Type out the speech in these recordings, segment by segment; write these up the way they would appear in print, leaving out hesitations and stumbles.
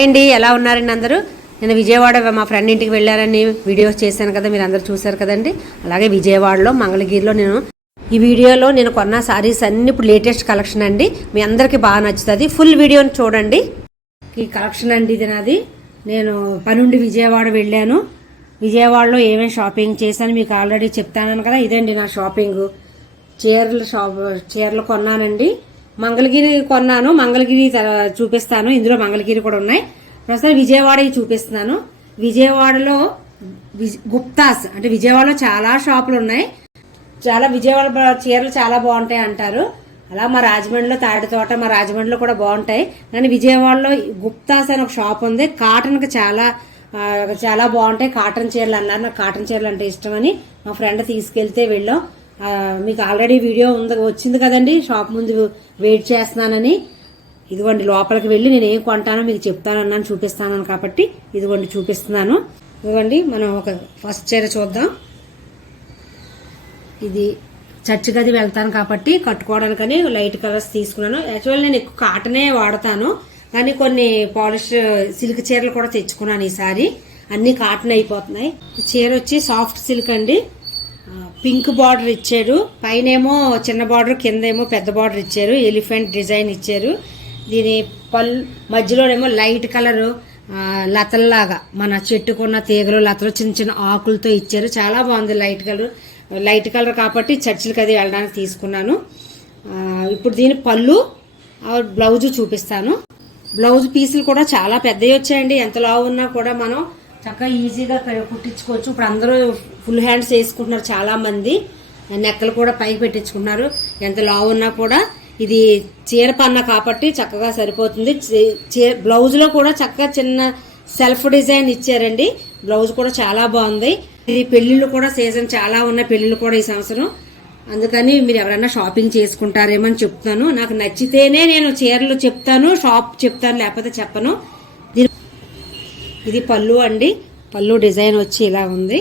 అండి ఎలా ఉన్నారండి అందరూ? నేను విజయవాడ మా ఫ్రెండ్ ఇంటికి వెళ్ళారని వీడియోస్ చేశాను కదా, మీరు అందరూ చూశారు కదండి. అలాగే విజయవాడలో మంగళగిరిలో ఈ వీడియోలో నేను కొన్న సారీస్ అన్ని ఇప్పుడు లేటెస్ట్ కలెక్షన్ అండి. మీ అందరికీ బాగా నచ్చుతుంది. ఫుల్ వీడియోని చూడండి. ఈ కలెక్షన్ అండి ఇది నాది. నేను పనుండి విజయవాడ వెళ్ళాను. విజయవాడలో ఏమేమి షాపింగ్ చేశాను మీకు ఆల్రెడీ చెప్తాను కదా. ఇదండి నా షాపింగ్. చీరలు కొన్నానండి. మంగళగిరి కొన్నాను. మంగళగిరి చూపిస్తాను. ఇందులో మంగళగిరి కూడా ఉన్నాయి. ప్రస్తుతం విజయవాడ చూపిస్తున్నాను. విజయవాడలో గుప్తాస్ అంటే విజయవాడలో చాలా షాపులు ఉన్నాయి. చాలా విజయవాడ చీరలు చాలా బాగుంటాయి అంటారు. అలా మా రాజమండ్రిలో తాటితోట, మా రాజమండ్రిలో కూడా బాగుంటాయి. కానీ విజయవాడలో గుప్తాస్ అని ఒక షాప్ ఉంది. కాటన్ కి చాలా బాగుంటాయి కాటన్ చీరలు అన్నారు. నాకు కాటన్ చీరలు అంటే ఇష్టమని మా ఫ్రెండ్ తీసుకెళ్తే వెళ్ళాం. మీకు ఆల్రెడీ వీడియో వచ్చింది కదండి. షాప్ ముందు వెయిట్ చేస్తున్నానని. ఇదిగోండి లోపలికి వెళ్ళి నేను ఏం కొంటానో మీకు చెప్తానన్నాను, చూపిస్తాను కాబట్టి ఇదిగోండి చూపిస్తున్నాను. ఇదిగోండి మనం ఒక ఫస్ట్ చీర చూద్దాం. ఇది చర్చి గది వెళ్తాను కాబట్టి కట్టుకోవడానికని లైట్ కలర్స్ తీసుకున్నాను. యాక్చువల్ నేను ఎక్కువ కాటనే వాడతాను, కానీ కొన్ని పాలిష్ సిల్క్ చీరలు కూడా తెచ్చుకున్నాను ఈసారి. అన్ని కాటన్ అయిపోతున్నాయి. చీర వచ్చి సాఫ్ట్ సిల్క్ అండి. పింక్ బార్డర్ ఇచ్చారు. పైన ఏమో చిన్న బార్డర్, కింద ఏమో పెద్ద బార్డర్ ఇచ్చారు. ఎలిఫెంట్ డిజైన్ ఇచ్చారు. దీని మధ్యలోనేమో లైట్ కలర్ లతల్లాగా మన చెట్టుకున్న తీగలు లతలు చిన్న చిన్న ఆకులతో ఇచ్చారు. చాలా బాగుంది. లైట్ కలర్ కాబట్టి చర్చిలకి అది వెళ్ళడానికి తీసుకున్నాను. ఇప్పుడు దీని పళ్ళు బ్లౌజ్ చూపిస్తాను. బ్లౌజ్ పీసులు కూడా చాలా పెద్దవి వచ్చాయండి. ఎంత లావు ఉన్నా కూడా మనం చక్కగా ఈజీగా కుట్టించుకోవచ్చు. ఇప్పుడు అందరూ ఫుల్ హ్యాండ్స్ వేసుకుంటున్నారు చాలా మంది. నెక్కలు కూడా పైకి పెట్టించుకుంటున్నారు. ఎంత లావు ఉన్నా కూడా ఇది చీర పన్న కాబట్టి చక్కగా సరిపోతుంది. బ్లౌజ్ లో కూడా చక్కగా చిన్న సెల్ఫ్ డిజైన్ ఇచ్చారండి. బ్లౌజ్ కూడా చాలా బాగుంది. ఇది పెళ్లిళ్ళు కూడా సీజన్ చాలా ఉన్నాయి, పెళ్లిళ్ళు కూడా ఈ సంవత్సరం. అందుకని మీరు ఎవరైనా షాపింగ్ చేసుకుంటారేమో అని చెప్తాను. నాకు నచ్చితేనే నేను చీరలు చెప్తాను, షాప్ చెప్తాను, లేకపోతే చెప్పను. ఇది పళ్ళు అండి. పళ్ళు డిజైన్ వచ్చి ఇలా ఉంది.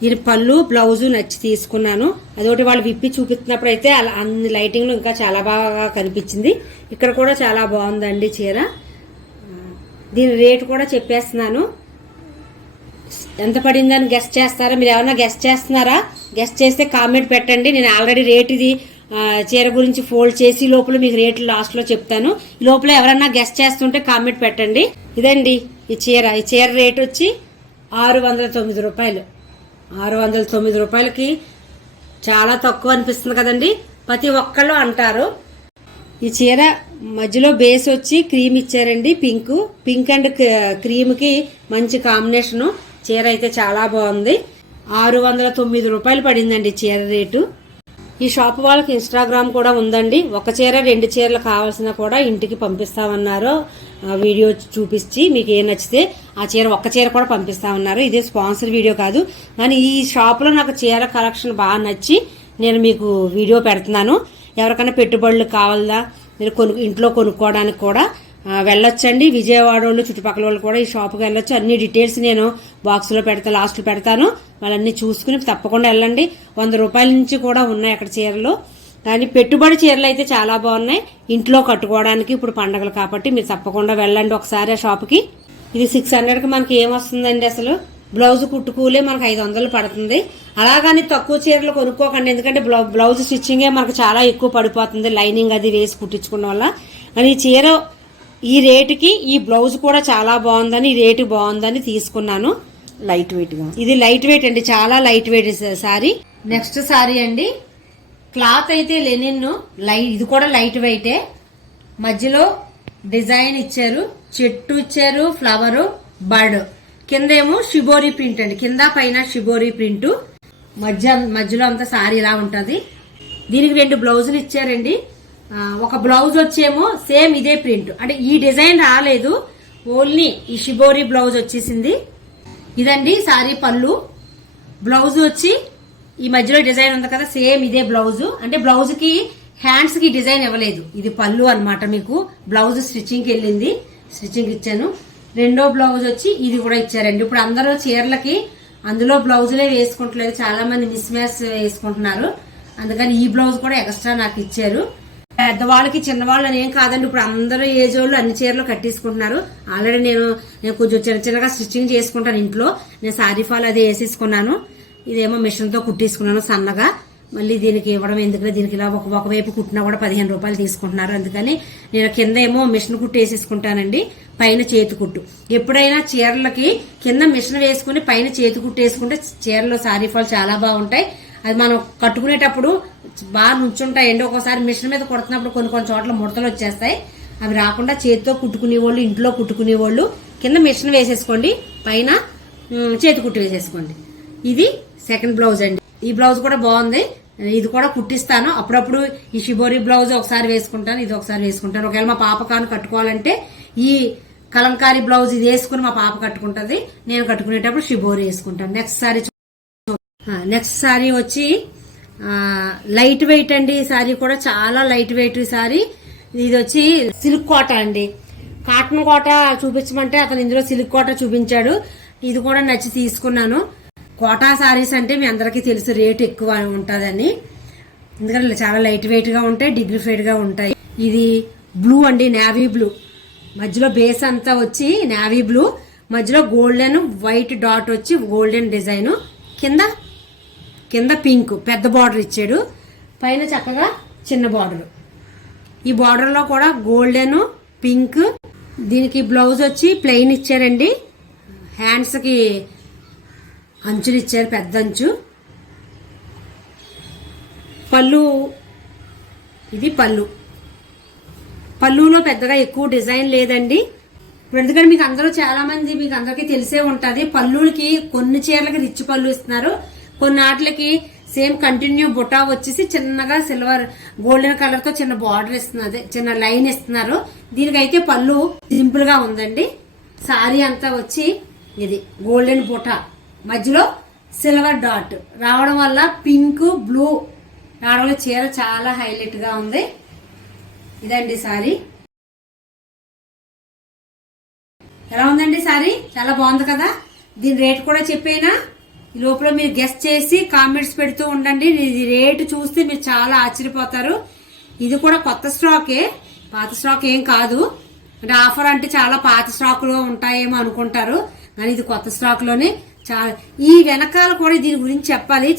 దీని పళ్ళు బ్లౌజు నచ్చి తీసుకున్నాను. అదొకటి వాళ్ళు విప్పి చూపిస్తున్నప్పుడు అయితే అలా అన్ని లైటింగ్ లో ఇంకా చాలా బాగా కనిపించింది. ఇక్కడ కూడా చాలా బాగుందండి చీర. దీని రేట్ కూడా చెప్పేస్తున్నాను. ఎంత పడిందని గెస్ట్ చేస్తారా? మీరు ఏమన్నా గెస్ట్ చేస్తున్నారా? గెస్ట్ చేస్తే కామెంట్ పెట్టండి. నేను ఆల్రెడీ రేట్ ఇది చీర గురించి ఫోల్డ్ చేసి లోపల మీకు రేట్లు లాస్ట్ లో చెప్తాను. ఈ లోపల ఎవరన్నా గెస్ట్ చేస్తుంటే కామెంట్ పెట్టండి. ఇదండి ఈ చీర రేట్ వచ్చి 609 రూపాయలు. 609 రూపాయలకి చాలా తక్కువ అనిపిస్తుంది కదండి. ప్రతి ఒక్కళ్ళు అంటారు. ఈ చీర మధ్యలో బేస్ వచ్చి క్రీమ్ ఇచ్చారండి. పింక్ అండ్ క్రీమ్ కి మంచి కాంబినేషన్. చీర అయితే చాలా బాగుంది. 609 రూపాయలు పడిందండి చీర రేటు. ఈ షాప్ వాళ్ళకి ఇన్స్టాగ్రామ్ కూడా ఉందండి. ఒక చీర 2 చీరలు కావాల్సిన కూడా ఇంటికి పంపిస్తామన్నారు. వీడియో చూపించి మీకు ఏం నచ్చితే ఆ చీర ఒక్క చీర కూడా పంపిస్తామన్నారు. ఇదే స్పాన్సర్ వీడియో కాదు, కానీ ఈ షాప్ లో నాకు చీర కలెక్షన్ బాగా నచ్చి నేను మీకు వీడియో పెడుతున్నాను. ఎవరికైనా పెట్టుబడులు కావాలా, మీరు ఇంట్లో కొనుక్కోవడానికి కూడా వెళ్ళొచ్చండి. విజయవాడ వాళ్ళు చుట్టుపక్కల వాళ్ళు కూడా ఈ షాప్కి వెళ్ళొచ్చు. అన్ని డీటెయిల్స్ నేను బాక్స్ లో లాస్ట్ పెడతాను. వాళ్ళన్నీ చూసుకుని తప్పకుండా వెళ్ళండి. 100 రూపాయల నుంచి కూడా ఉన్నాయి అక్కడ చీరలు. కానీ పెట్టుబడి చీరలు అయితే చాలా బాగున్నాయి. ఇంట్లో కట్టుకోవడానికి ఇప్పుడు పండగలు కాబట్టి మీరు తప్పకుండా వెళ్ళండి ఒకసారి ఆ షాప్కి. ఇది 600కి మనకి ఏమొస్తుందండి అసలు? బ్లౌజ్ కుట్టుకూలే మనకు 500 పడుతుంది. అలాగని తక్కువ చీరలు కొనుక్కోకండి, ఎందుకంటే బ్లౌజ్ స్టిచ్చింగే మనకు చాలా ఎక్కువ పడిపోతుంది లైనింగ్ అది వేసి కుట్టించుకున్న వల్ల. కానీ ఈ చీర ఈ రేటుకి ఈ బ్లౌజ్ కూడా చాలా బాగుందని, ఈ రేటు బాగుందని తీసుకున్నాను. లైట్ వెయిట్ గా ఇది లైట్ వెయిట్ అండి, చాలా light wait sorry. Next sorry అండి. క్లాత్ అయితే లెనిన్, ఇది కూడా లైట్ వెయిటే. మధ్యలో డిజైన్ ఇచ్చారు, చెట్టు ఇచ్చారు, ఫ్లవర్, బర్డ్. కింద ఏమో షిబోరి ప్రింట్ అండి. కింద పైన షిబోరి ప్రింట్. మధ్యలో అంతా సారీ ఇలా ఉంటది. దీనికి 2 బ్లౌజులు ఇచ్చారండి. ఒక బ్లౌజ్ వచ్చేమో సేమ్ ఇదే ప్రింట్, అంటే ఈ డిజైన్ రాలేదు, ఓన్లీ ఈ షిబోరి బ్లౌజ్ వచ్చేసింది. ఇదండి సారీ పళ్ళు. బ్లౌజ్ వచ్చి ఈ మధ్యలో డిజైన్ ఉంది కదా, సేమ్ ఇదే బ్లౌజ్. అంటే బ్లౌజ్ కి హ్యాండ్స్ కి డిజైన్ ఇవ్వలేదు. ఇది పళ్ళు అన్నమాట. మీకు బ్లౌజ్ స్టిచ్చింగ్ కి వెళ్ళింది, స్టిచ్చింగ్ ఇచ్చాను. రెండో బ్లౌజ్ వచ్చి ఇది కూడా ఇచ్చారండి. ఇప్పుడు అందరూ చీరలకి అందులో బ్లౌజులే వేసుకుంటలేదు, చాలా మంది మిస్ మ్యాచ్ వేసుకుంటున్నారు. అందుకని ఈ బ్లౌజ్ కూడా ఎక్స్ట్రా నాకు ఇచ్చారు. పెద్దవాళ్ళకి చిన్నవాళ్ళు అని ఏం కాదండి. ఇప్పుడు అందరూ ఏజ్ వాళ్ళు అన్ని చీరలు కట్టేసుకుంటున్నారు. ఆల్రెడీ నేను కొంచెం చిన్న చిన్నగా స్టిచ్చింగ్ చేసుకుంటాను ఇంట్లో. నేను సారీ ఫాల్ అది వేసేసుకున్నాను. ఇదేమో మిషన్ తో కుట్టేసుకున్నాను సన్నగా. మళ్ళీ దీనికి ఇవ్వడం ఎందుకంటే దీనికి ఇలా ఒకవైపు కుట్టినా కూడా 15 రూపాయలు తీసుకుంటున్నారు. అందుకని నేను కింద ఏమో మిషన్ కుట్టు వేసేసుకుంటానండి, పైన చేతి కుట్టు. ఎప్పుడైనా చీరలకి కింద మిషన్ వేసుకుని పైన చేతి కుట్టు వేసుకుంటే చీరలో సారీ ఫాల్ చాలా బాగుంటాయి. అది మనం కట్టుకునేటప్పుడు బాగా నుంచుంటాయండి. ఒక్కోసారి మిషన్ మీద కుడుతున్నప్పుడు కొన్ని చోట్ల ముడతలు వచ్చేస్తాయి. అవి రాకుండా చేతితో కుట్టుకునే వాళ్ళు, ఇంట్లో కుట్టుకునే వాళ్ళు కింద మిషన్ వేసేసుకోండి, పైన చేతి కుట్టు వేసేసుకోండి. ఇది సెకండ్ బ్లౌజ్ అండి. ఈ బ్లౌజ్ కూడా బాగుంది. ఇది కూడా కుట్టిస్తాను అప్పుడప్పుడు. ఈ షిబోరి బ్లౌజ్ ఒకసారి వేసుకుంటాను, ఇది ఒకసారి వేసుకుంటాను. ఒకవేళ మా పాప కాను కట్టుకోవాలంటే ఈ కలంకారీ బ్లౌజ్ ఇది వేసుకుని మా పాప కట్టుకుంటది. నేను కట్టుకునేటప్పుడు షిబోరి వేసుకుంటాను. నెక్స్ట్ సారీ వచ్చి లైట్ వెయిట్ అండి. ఈ సారీ కూడా చాలా లైట్ వెయిట్ ఈ సారీ. ఇది వచ్చి సిల్క్ కోట అండి. కాటన్ కోట చూపించమంటే అతను ఇందులో సిల్క్ కోట చూపించాడు. ఇది కూడా నచ్చి తీసుకున్నాను. కోటా సారీస్ అంటే మీ అందరికీ తెలుసు రేట్ ఎక్కువ ఉంటుందని. ఎందుకంటే చాలా లైట్ వెయిట్ గా ఉంటాయి, డిగ్నిఫైడ్ గా ఉంటాయి. ఇది బ్లూ అండి, నేవీ బ్లూ. మధ్యలో బేస్ అంతా వచ్చి నేవీ బ్లూ, మధ్యలో గోల్డెన్ వైట్ డాట్ వచ్చి గోల్డెన్ డిజైన్, కింద పింక్ పెద్ద బార్డర్ ఇచ్చాడు, పైన చక్కగా చిన్న బార్డర్. ఈ బార్డర్ లో కూడా గోల్డెన్ పింక్. దీనికి బ్లౌజ్ వచ్చి ప్లెయిన్ ఇచ్చారండి. హ్యాండ్స్ కి అంచులు ఇచ్చారు, పెద్ద అంచు. పళ్ళు, ఇది పళ్ళులో పెద్దగా ఎక్కువ డిజైన్ లేదండి. ఇప్పుడు ఎందుకంటే మీకు అందరూ చాలా మంది మీకు అందరికీ తెలిసే ఉంటది, పళ్ళులకి కొన్ని చీరలకి రిచ్ పళ్ళు ఇస్తున్నారు, కొన్ని ఆటలకి సేమ్ కంటిన్యూ బుటా వచ్చేసి చిన్నగా సిల్వర్ గోల్డెన్ కలర్ తో చిన్న బార్డర్ ఇస్తున్నది, చిన్న లైన్ ఇస్తున్నారు. దీనికైతే పళ్ళు సింపుల్ గా ఉందండి. సారీ అంతా వచ్చి ఇది గోల్డెన్ బుటా, మధ్యలో సిల్వర్ డాట్ రావడం వల్ల పింక్ బ్లూ రావడం వల్ల చీర చాలా హైలైట్ గా ఉంది. ఇదండి సారీ. ఎలా ఉందండి సారీ? చాలా బాగుంది కదా. దీని రేట్ కూడా చెప్పేనా, ఈ లోపల మీరు గెస్ట్ చేసి కామెంట్స్ పెడుతూ ఉండండి. ఇది రేటు చూస్తే మీరు చాలా ఆశ్చర్యపోతారు. ఇది కూడా కొత్త స్టాకే, పాత స్టాక్ ఏం కాదు. అంటే ఆఫర్ అంటే చాలా పాత స్టాక్ లో ఉంటాయేమో అనుకుంటారు, కానీ ఇది కొత్త స్టాక్ లోనే. చాలా ఈ వెనకాల కూడా దీని గురించి చెప్పాలి.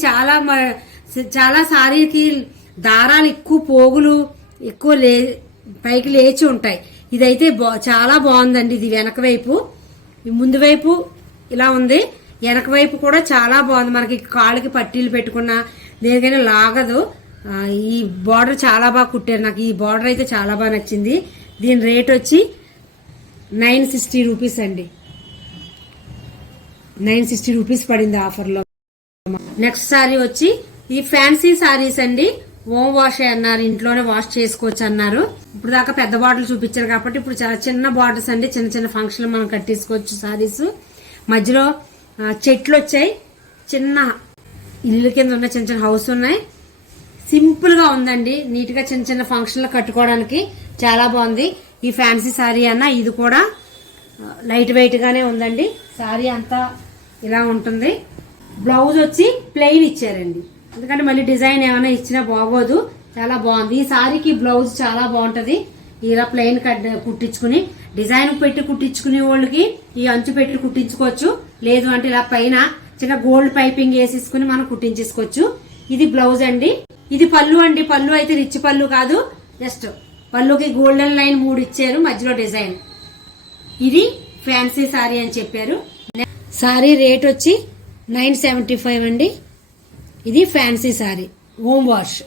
చాలా సారీకి దారాలు ఎక్కువ, పోగులు ఎక్కువ పైకి లేచి ఉంటాయి. ఇదైతే చాలా బాగుందండి. ఇది వెనక వైపు, ముందు వైపు ఇలా ఉంది, వెనక వైపు కూడా చాలా బాగుంది. మనకి కాళ్ళకి పట్టీలు పెట్టుకున్నా దేనికైనా లాగదు. ఈ బార్డర్ చాలా బాగా కుట్టారు. నాకు ఈ బార్డర్ అయితే చాలా బాగా నచ్చింది. దీని రేట్ వచ్చి 960 రూపీస్ అండి. 960 రూపీస్ పడింది ఆఫర్ లో. నెక్స్ట్ సారీ వచ్చి ఈ ఫ్యాన్సీ సారీస్ అండి. హోమ్ వాష్ అన్నారు, ఇంట్లోనే వాష్ చేసుకోవచ్చు అన్నారు. ఇప్పుడు దాకా పెద్ద బార్డర్లు చూపించారు కాబట్టి ఇప్పుడు చాలా చిన్న బార్డర్స్ అండి. చిన్న చిన్న ఫంక్షన్ మనం కట్టేసుకోవచ్చు సారీస్. మధ్యలో చెట్లు వచ్చాయి, చిన్న ఇల్లు కింద ఉన్న చిన్న చిన్న హౌస్ ఉన్నాయి. సింపుల్ గా ఉందండి, నీట్ గా చిన్న చిన్న ఫంక్షన్లు కట్టుకోవడానికి చాలా బాగుంది. ఈ ఫ్యాన్సీ సారీ అన్న ఇది కూడా లైట్ వెయిట్ గానే ఉందండి. సారీ అంతా ఇలా ఉంటుంది. బ్లౌజ్ వచ్చి ప్లెయిన్ ఇచ్చారండి, ఎందుకంటే మళ్ళీ డిజైన్ ఏమైనా ఇచ్చినా బాగోదు. చాలా బాగుంది. ఈ సారీకి బ్లౌజ్ చాలా బాగుంటది. ఇలా ప్లెయిన్ కుట్టించుకుని డిజైన్ పెట్టి కుట్టించుకునే వాళ్ళకి ఈ అంచు పెట్టి కుట్టించుకోవచ్చు. లేదు అంటే ఇలా పైన చిన్న గోల్డ్ పైపింగ్ వేసేసుకుని మనం కుట్టించేసుకోవచ్చు. ఇది బ్లౌజ్ అండి. ఇది పళ్ళు అండి. పళ్ళు అయితే రిచ్ పళ్ళు కాదు, జస్ట్ పళ్ళుకి గోల్డెన్ లైన్ 3 ఇచ్చారు, మధ్యలో డిజైన్. ఇది ఫ్యాన్సీ సారీ అని చెప్పారు. సారీ రేట్ వచ్చి 975 అండి. ఇది fancy sorry, home wash.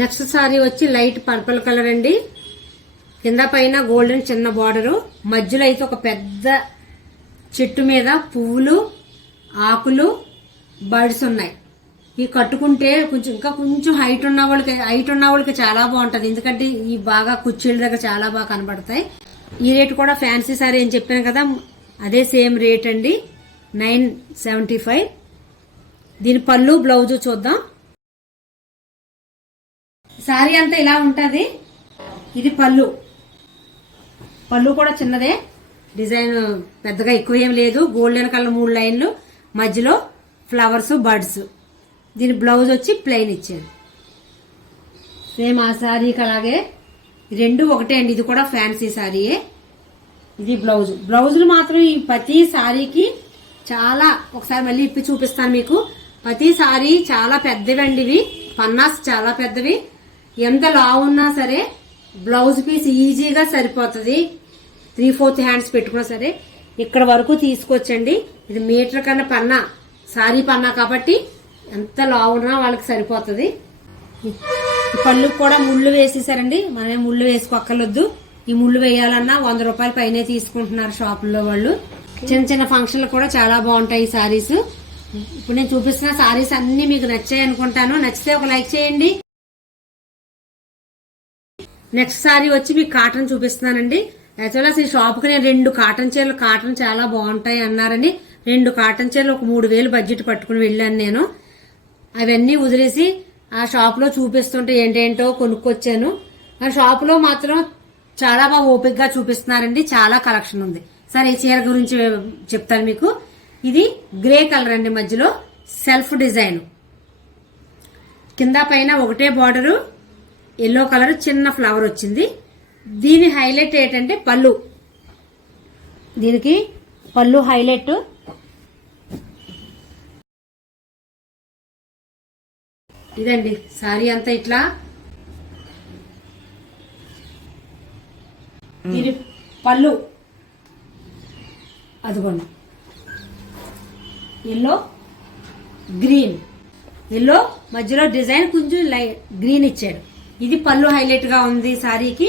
Next sorry వచ్చి లైట్ పర్పుల్ కలర్ అండి. కింద పైన గోల్డెన్ చిన్న బార్డరు, మధ్యలో అయితే ఒక పెద్ద చెట్టు మీద పువ్వులు, ఆకులు, బర్డ్స్ ఉన్నాయి. ఇవి కట్టుకుంటే ఇంకా కొంచెం హైట్ ఉన్న వాళ్ళకి చాలా బాగుంటది. ఎందుకంటే ఈ బాగా కుర్చీల దగ్గర చాలా బాగా కనబడతాయి. ఈ రేట్ కూడా ఫ్యాన్సీ సారీ అని చెప్పాను కదా, అదే సేమ్ రేట్ అండి, 975. దీని పళ్ళు బ్లౌజ్ చూద్దాం. సారీ అంతా ఇలా ఉంటది. ఇది పళ్ళు కూడా చిన్నదే, డిజైన్ పెద్దగా ఎక్కువ ఏం లేదు. గోల్డెన్ కలర్ 3 లైన్లు, మధ్యలో ఫ్లవర్స్, బర్డ్స్. దీని బ్లౌజ్ వచ్చి ప్లెయిన్ ఇచ్చారు. సేమ్ ఆ శారీకి అలాగే రెండు ఒకటే అండి. ఇది కూడా ఫ్యాన్సీ శారీయే. ఇది బ్లౌజ్. బ్లౌజులు మాత్రం ఈ ప్రతి శారీకి చాలా, ఒకసారి మళ్ళీ ఇప్పి చూపిస్తాను మీకు. ప్రతి శారీ చాలా పెద్దవి అండి. ఇవి పన్నాస్ చాలా పెద్దవి. ఎంత లావు ఉన్నా సరే బ్లౌజ్ పీస్ ఈజీగా సరిపోతుంది. 3/4 హ్యాండ్స్ పెట్టుకున్నా సరే ఇక్కడ వరకు తీసుకొచ్చండి. ఇది మీటర్ కన్నా పన్నా, శారీ పన్నా కాబట్టి ఎంత లావు ఉన్నా వాళ్ళకి సరిపోతుంది. పళ్ళుకి కూడా ముళ్ళు వేసేసారండి. మనమే ముళ్ళు వేసుకోక్కర్లొద్దు. ఈ ముళ్ళు వేయాలన్నా 100 రూపాయల పైనే తీసుకుంటున్నారు షాపుల్లో వాళ్ళు. చిన్న చిన్న ఫంక్షన్లు కూడా చాలా బాగుంటాయి ఈ శారీస్. ఇప్పుడు నేను చూపిస్తున్న శారీస్ అన్ని మీకు నచ్చాయి అనుకుంటాను. నచ్చితే ఒక లైక్ చేయండి. నెక్స్ట్ శారీ వచ్చి మీకు కాటన్ చూపిస్తున్నానండి. యాక్చువల్గా అసలు ఈ షాప్కి నేను 2 కాటన్ చీరలు, కాటన్ చాలా బాగుంటాయి అన్నారని 2 కాటన్ చీరలు ఒక 3000 బడ్జెట్ పట్టుకుని వెళ్ళాను నేను. అవన్నీ వదిలేసి ఆ షాప్ లో చూపిస్తుంటే ఏంటేంటో కొనుక్కొచ్చాను. ఆ షాప్ లో మాత్రం చాలా బాగా ఓపిక్ గా చూపిస్తున్నారండి. చాలా కలెక్షన్ ఉంది. సరే, ఈ చీర గురించి చెప్తాను మీకు. ఇది గ్రే కలర్ అండి, మధ్యలో సెల్ఫ్ డిజైన్, కింద పైన ఒకటే బార్డరు, ఎల్లో కలర్ చిన్న ఫ్లవర్ వచ్చింది. దీని హైలైట్ ఏంటంటే పళ్ళు. దీనికి పళ్ళు హైలైట్. ఇదండి సారీ అంతా ఇట్లా. దీని పళ్ళు అదిగోండి, ఎల్లో గ్రీన్, ఎల్లో మధ్యలో డిజైన్ కొంచెం గ్రీన్ ఇచ్చాడు. ఇది పళ్ళు హైలైట్ గా ఉంది సారీకి.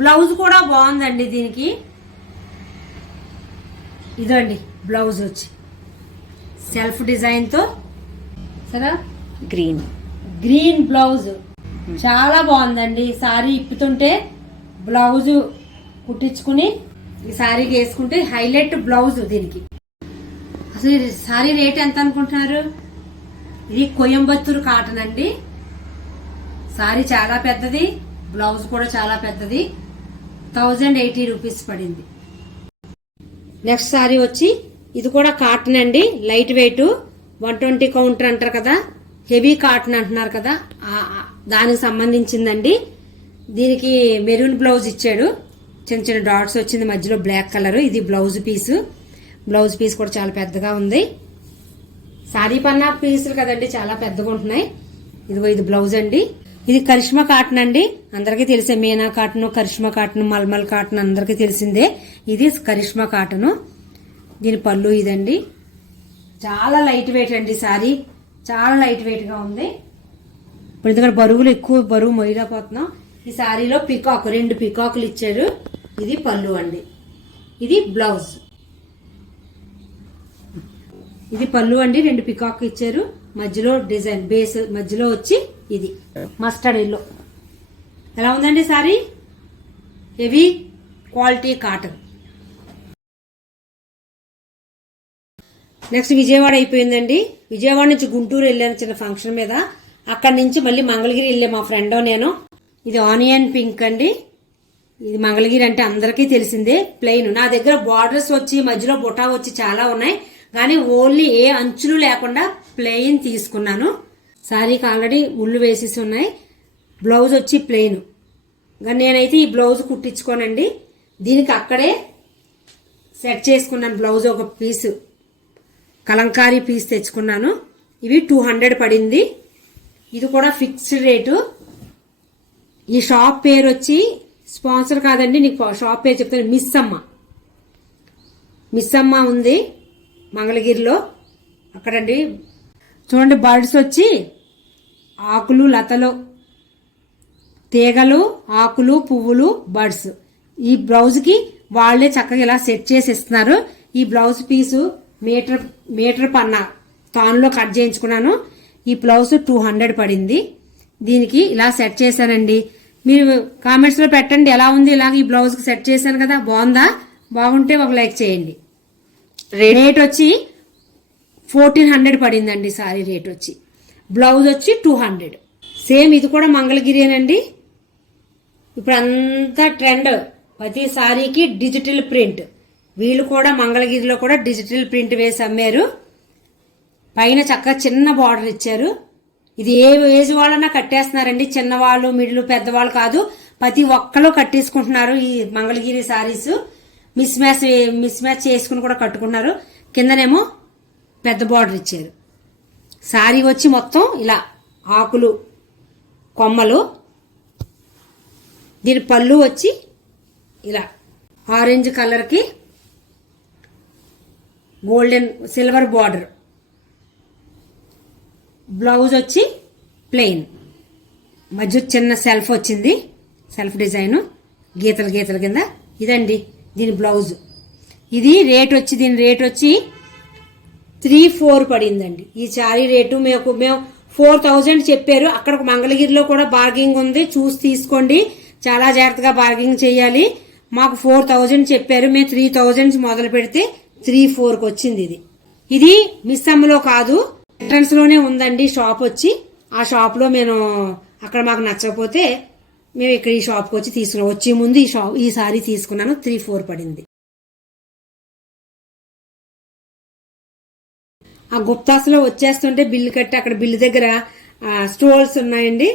బ్లౌజ్ కూడా బాగుందండి దీనికి. ఇదండి బ్లౌజ్ వచ్చి సెల్ఫ్ డిజైన్ తో సరే గ్రీన్ బ్లౌజ్ చాలా బాగుందండి. ఈ సారీ ఇప్పుతుంటే బ్లౌజ్ కుట్టించుకుని ఈ సారీకి వేసుకుంటే హైలైట్ బ్లౌజ్ దీనికి. అసలు ఈ సారీ రేట్ ఎంత అనుకుంటున్నారు? ఇది కోయంబత్తూరు కాటన్ అండి. సారీ చాలా పెద్దది, బ్లౌజ్ కూడా చాలా పెద్దది. 1080 రూపీస్ పడింది. నెక్స్ట్ సారీ వచ్చి ఇది కూడా కాటన్ అండి, లైట్ వెయిట్, 120 కౌంటర్ అంటారు కదా, హెవీ కాటన్ అంటున్నారు కదా, దానికి సంబంధించిందండి. దీనికి మెరూన్ బ్లౌజ్ ఇచ్చాడు, చిన్న చిన్న డాట్స్ వచ్చింది, మధ్యలో బ్లాక్ కలర్. ఇది బ్లౌజ్ పీసు. బ్లౌజ్ పీస్ కూడా చాలా పెద్దగా ఉంది. సారీ పన్నా పీసులు కదండి, చాలా పెద్దగా ఉంటున్నాయి. ఇదిగో ఇది బ్లౌజ్ అండి. ఇది కరిష్మా కాటన్ అండి, అందరికీ తెలిసే Meena cotton, Karishma cotton, mulmul cotton అందరికీ తెలిసిందే. ఇది కరిష్మా కాటన్. దీని పళ్ళు ఇదండి. చాలా లైట్ వెయిట్ అండి సారీ, చాలా లైట్ వెయిట్ గా ఉంది. ఇప్పుడు ఎందుకంటే బరువులు ఎక్కువ, బరువు మొయ్యలేకపోతున్నాం. ఈ సారీలో పికాక్, 2 పికాకులు ఇచ్చారు. ఇది పళ్ళు అండి. ఇది బ్లౌజ్. ఇది పళ్ళు అండి, 2 పికాక్ ఇచ్చారు. మధ్యలో డిజైన్ బేస్ మధ్యలో వచ్చి ఇది మస్టర్డ్ ఎల్లో. ఎలా ఉందండి sorry? Heavy quality cotton. Next Vijayawada అయిపోయిందండి. విజయవాడ నుంచి గుంటూరు వెళ్ళాను చిన్న ఫంక్షన్ మీద. అక్కడి నుంచి మళ్ళీ మంగళగిరి వెళ్ళే మా ఫ్రెండ్ నేను. ఇది ఆనియన్ పింక్ అండి. ఇది మంగళగిరి అంటే అందరికీ తెలిసిందే. ప్లెయిన్. నా దగ్గర బార్డర్స్ వచ్చి మధ్యలో బుటా వచ్చి చాలా ఉన్నాయి, కానీ ఓన్లీ ఏ అంచులు లేకుండా ప్లెయిన్ తీసుకున్నాను. శారీకి ఆల్రెడీ ముళ్ళు వేసేసి ఉన్నాయి. బ్లౌజ్ వచ్చి ప్లెయిన్. నేనైతే ఈ బ్లౌజ్ కుట్టించుకోనండి, దీనికి అక్కడే సెట్ చేసుకున్నాను. బ్లౌజ్ ఒక పీసు కలంకారీ పీస్ తెచ్చుకున్నాను. ఇవి 200 పడింది. ఇది కూడా ఫిక్స్డ్ రేటు. ఈ షాప్ పేరు వచ్చి స్పాన్సర్ కాదండి, నీకు షాప్ పేరు చెప్తాను. మిస్ అమ్మ ఉంది మంగళగిరిలో. అక్కడండి చూడండి, బర్డ్స్ వచ్చి ఆకులు, లతలు, తీగలు, ఆకులు, పువ్వులు, బర్డ్స్. ఈ బ్లౌజ్ కి వాళ్లే చక్కగా ఇలా సెట్ చేసి ఇస్తున్నారు. ఈ బ్లౌజ్ పీసు మీటర్ పన్నా తానులో కట్ చేయించుకున్నాను. ఈ బ్లౌజ్ 200 పడింది. దీనికి ఇలా సెట్ చేశానండి. మీరు కామెంట్స్ లో పెట్టండి ఎలా ఉంది. ఇలాగ ఈ బ్లౌజ్ కి సెట్ చేశాను కదా, బాగుందా? బాగుంటే ఒక లైక్ చేయండి. రేట్ వచ్చి 1400 పడిందండి సారీ రేట్ వచ్చి. బ్లౌజ్ వచ్చి 200. సేమ్ ఇది కూడా మంగళగిరినండి. ఇప్పుడు అంతా ట్రెండ్, ప్రతి సారీకి డిజిటల్ ప్రింట్. వీళ్ళు కూడా మంగళగిరిలో కూడా డిజిటల్ ప్రింట్ వేసి అమ్మారు. పైన చక్కగా చిన్న బార్డర్ ఇచ్చారు. ఇది ఏ ఏజ్ వాళ్ళన్నా కట్టేస్తున్నారండి, చిన్నవాళ్ళు మిడిల్ పెద్దవాళ్ళు కాదు, ప్రతి ఒక్కరు కట్టేసుకుంటున్నారు ఈ మంగళగిరి సారీస్. మిస్ మ్యాచ్ చేసుకుని కూడా కట్టుకున్నారు. కిందనేమో పెద్ద బార్డర్ ఇచ్చారు. సారీ వచ్చి మొత్తం ఇలా ఆకులు కొమ్మలు. దీని పళ్ళు వచ్చి ఇలా ఆరెంజ్ కలర్కి గోల్డెన్ సిల్వర్ బార్డర్. బ్లౌజ్ వచ్చి ప్లెయిన్, మధ్య చిన్న సెల్ఫ్ వచ్చింది, సెల్ఫ్ డిజైన్ గీతలు గీతల కింద. ఇదండి దీని బ్లౌజ్. ఇది దీని రేట్ వచ్చి 3,400 పడిందండి. ఈ శారీ రేటు మేము 4,000 చెప్పారు. అక్కడ మంగళగిరిలో కూడా బార్గింగ్ ఉంది, చూసి తీసుకోండి, చాలా జాగ్రత్తగా బార్గింగ్ చేయాలి. మాకు 4,000 చెప్పారు, మేము 3,000 మొదలు పెడితే 3,400కి వచ్చింది. ఇది మిస్ అమ్మలో కాదు, ఎంట్రన్స్ లోనే ఉందండి షాప్ వచ్చి. ఆ షాప్ లో నేను అక్కడ మాకు నచ్చకపోతే మేము ఇక్కడ ఈ షాప్కి వచ్చి తీసుకున్నాం. వచ్చే ముందు ఈ సారీ తీసుకున్నాను, 3,400 పడింది. ఆ గుప్తాస్లో వచ్చేస్తుంటే బిల్లు కట్టి అక్కడ బిల్లు దగ్గర స్టోల్స్ ఉన్నాయండి.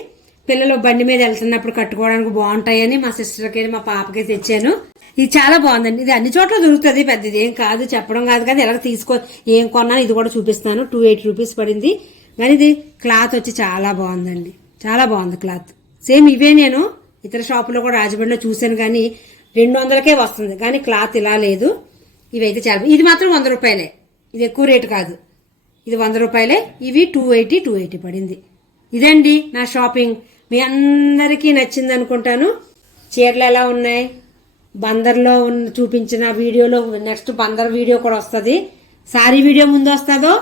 పిల్లలు బండి మీద వెళ్తున్నప్పుడు కట్టుకోవడానికి బాగుంటాయని మా సిస్టర్కి మా పాపకి తెచ్చాను. ఇది చాలా బాగుందండి. ఇది అన్ని చోట్ల దొరుకుతుంది, పెద్దది ఏం కాదు, చెప్పడం కాదు కదా. ఎలా ఏం కొన్నాను ఇది కూడా చూపిస్తాను. 280 రూపీస్ పడింది. కానీ ఇది క్లాత్ వచ్చి చాలా బాగుందండి, చాలా బాగుంది క్లాత్. సేమ్ ఇవే నేను ఇతర షాపులో కూడా రాజమండ్రిలో చూశాను, కానీ 200కే వస్తుంది, కానీ క్లాత్ ఇలా లేదు. ఇవైతే చాలా, ఇది మాత్రం 100 రూపాయలే, ఇది ఎక్కువ రేటు కాదు, ఇది 100 రూపాయలే. ఇవి 280 పడింది. ఇదండి నా షాపింగ్. మీ అందరికీ నచ్చింది అనుకుంటాను. చీరలు ఎలా ఉన్నాయి, బందర్లో చూపించిన వీడియోలో నెక్స్ట్ బందర్ వీడియో కూడా వస్తుంది. సారీ వీడియో ముందు వస్తుందో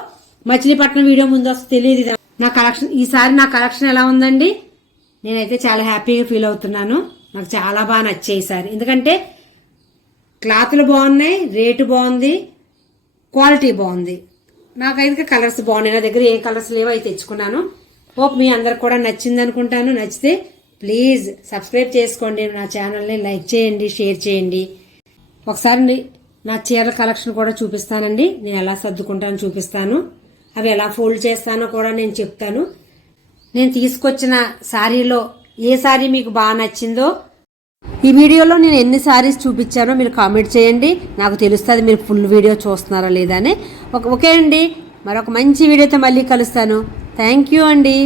మచిలీపట్నం వీడియో ముందు వస్తుందో తెలియదు. నా కలెక్షన్ ఈసారి నా కలెక్షన్ ఎలా ఉందండి, నేనైతే చాలా హ్యాపీగా ఫీల్ అవుతున్నాను. నాకు చాలా బాగా నచ్చాయి ఈసారి, ఎందుకంటే క్లాత్లు బాగున్నాయి, రేటు బాగుంది, క్వాలిటీ బాగుంది. నాకైతే కలర్స్ బాగున్నాయి. నా దగ్గర ఏ కలర్స్ లేవో అయితే తెచ్చుకున్నాను. హోప్ మీ అందరికి కూడా నచ్చింది అనుకుంటాను. నచ్చితే ప్లీజ్ సబ్స్క్రైబ్ చేసుకోండి, నా ఛానల్ని లైక్ చేయండి, షేర్ చేయండి. ఒకసారి నా చీరల కలెక్షన్ కూడా చూపిస్తానండి. నేను ఎలా సర్దుకుంటానో చూపిస్తాను, అవి ఎలా ఫోల్డ్ చేస్తానో కూడా నేను చెప్తాను. నేను తీసుకొచ్చిన శారీలో ఏ శారీ మీకు బాగా నచ్చిందో, ఈ వీడియోలో నేను ఎన్ని శారీస్ చూపించానో మీరు కామెంట్ చేయండి, నాకు తెలుస్తుంది మీరు ఫుల్ వీడియో చూస్తున్నారా లేదా అని. ఓకే అండి, మరొక మంచి వీడియోతో మళ్ళీ కలుస్తాను. థ్యాంక్ యూ అండి.